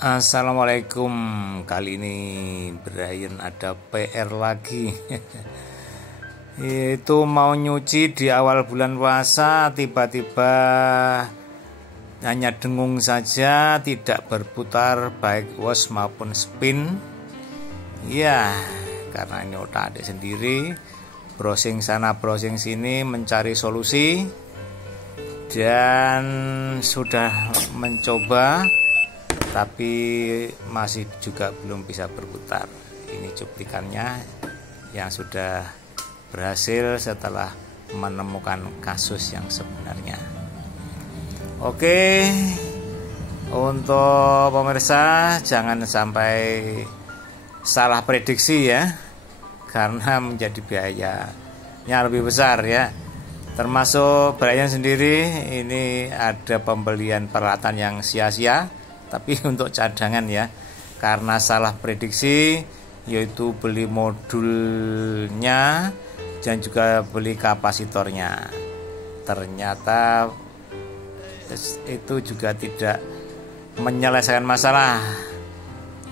Assalamualaikum. Kali ini Brian ada PR lagi. Itu mau nyuci di awal bulan puasa, tiba-tiba hanya dengung saja, tidak berputar baik wash maupun spin. Ya, karena ini otak adik sendiri, browsing sana browsing sini mencari solusi, dan sudah mencoba tapi masih juga belum bisa berputar. Ini cuplikannya yang sudah berhasil setelah menemukan kasus yang sebenarnya. Oke, untuk pemirsa jangan sampai salah prediksi ya, karena menjadi biayanya lebih besar ya. Termasuk Brian sendiri ini ada pembelian peralatan yang sia-sia, tapi untuk cadangan ya, karena salah prediksi, yaitu beli modulnya dan juga beli kapasitornya. Ternyata itu juga tidak menyelesaikan masalah.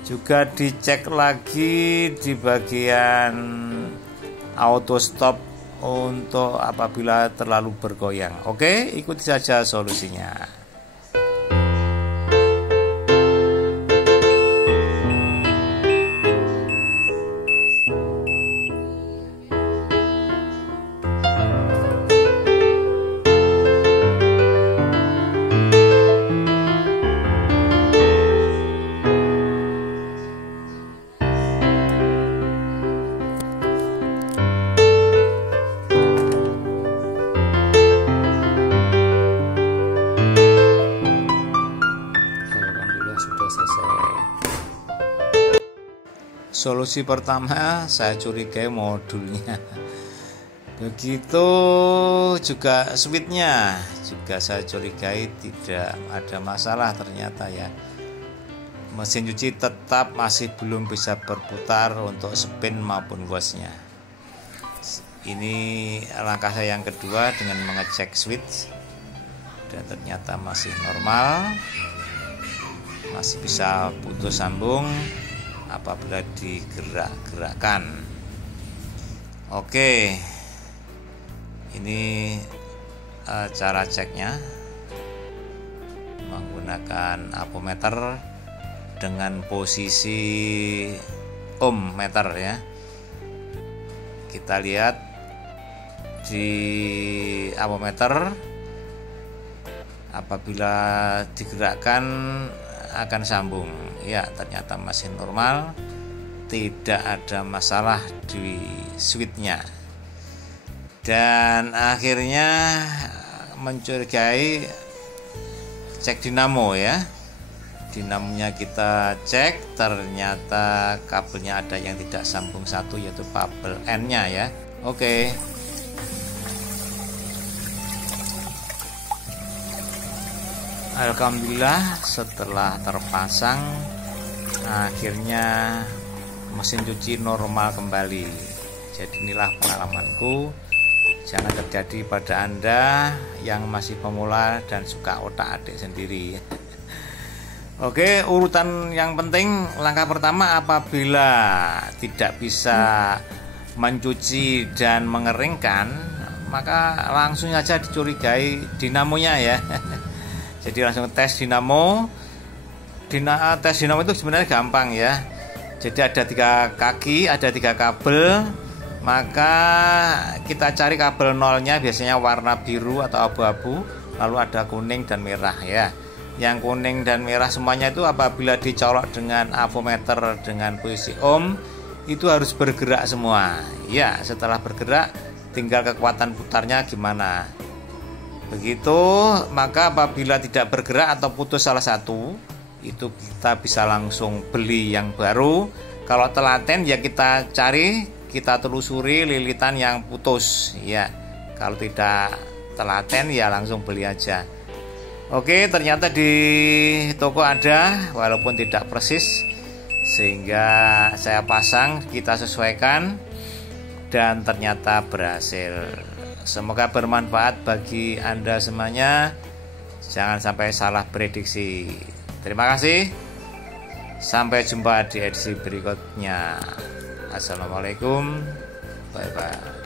Juga dicek lagi di bagian auto stop untuk apabila terlalu bergoyang. Oke, ikuti saja solusinya. Solusi pertama, saya curigai modulnya. Begitu juga switchnya, juga saya curigai tidak ada masalah ternyata ya. Mesin cuci tetap masih belum bisa berputar untuk spin maupun washnya. Ini langkah saya yang kedua dengan mengecek switch, dan ternyata masih normal, masih bisa putus sambung apabila digerak-gerakkan. Oke, ini cara ceknya menggunakan apometer dengan posisi ohm meter ya. Kita lihat di apometer, apabila digerakkan akan sambung ya, ternyata masih normal, tidak ada masalah di switchnya. Dan akhirnya mencurigai, cek dinamo ya, dinamonya kita cek, ternyata kabelnya ada yang tidak sambung satu, yaitu kabel N nya ya. Oke, alhamdulillah setelah terpasang akhirnya mesin cuci normal kembali. Jadi inilah pengalamanku, jangan terjadi pada Anda yang masih pemula dan suka otak-atik sendiri. Oke, urutan yang penting, langkah pertama apabila tidak bisa mencuci dan mengeringkan, maka langsung saja dicurigai dinamonya ya. Jadi langsung tes dinamo. Tes dinamo itu sebenarnya gampang ya. Jadi ada 3 kaki, ada 3 kabel. Maka kita cari kabel nolnya, biasanya warna biru atau abu-abu. Lalu ada kuning dan merah ya. Yang kuning dan merah semuanya itu apabila dicolok dengan avometer dengan posisi ohm, itu harus bergerak semua. Ya, setelah bergerak tinggal kekuatan putarnya gimana. Begitu, maka apabila tidak bergerak atau putus salah satu, itu kita bisa langsung beli yang baru. Kalau telaten ya kita cari, kita telusuri lilitan yang putus ya. Kalau tidak telaten ya langsung beli aja. Oke, ternyata di toko ada, walaupun tidak persis, sehingga saya pasang, kita sesuaikan, dan ternyata berhasil. Semoga bermanfaat bagi Anda semuanya. Jangan sampai salah prediksi. Terima kasih. Sampai jumpa di edisi berikutnya. Assalamualaikum, bye bye.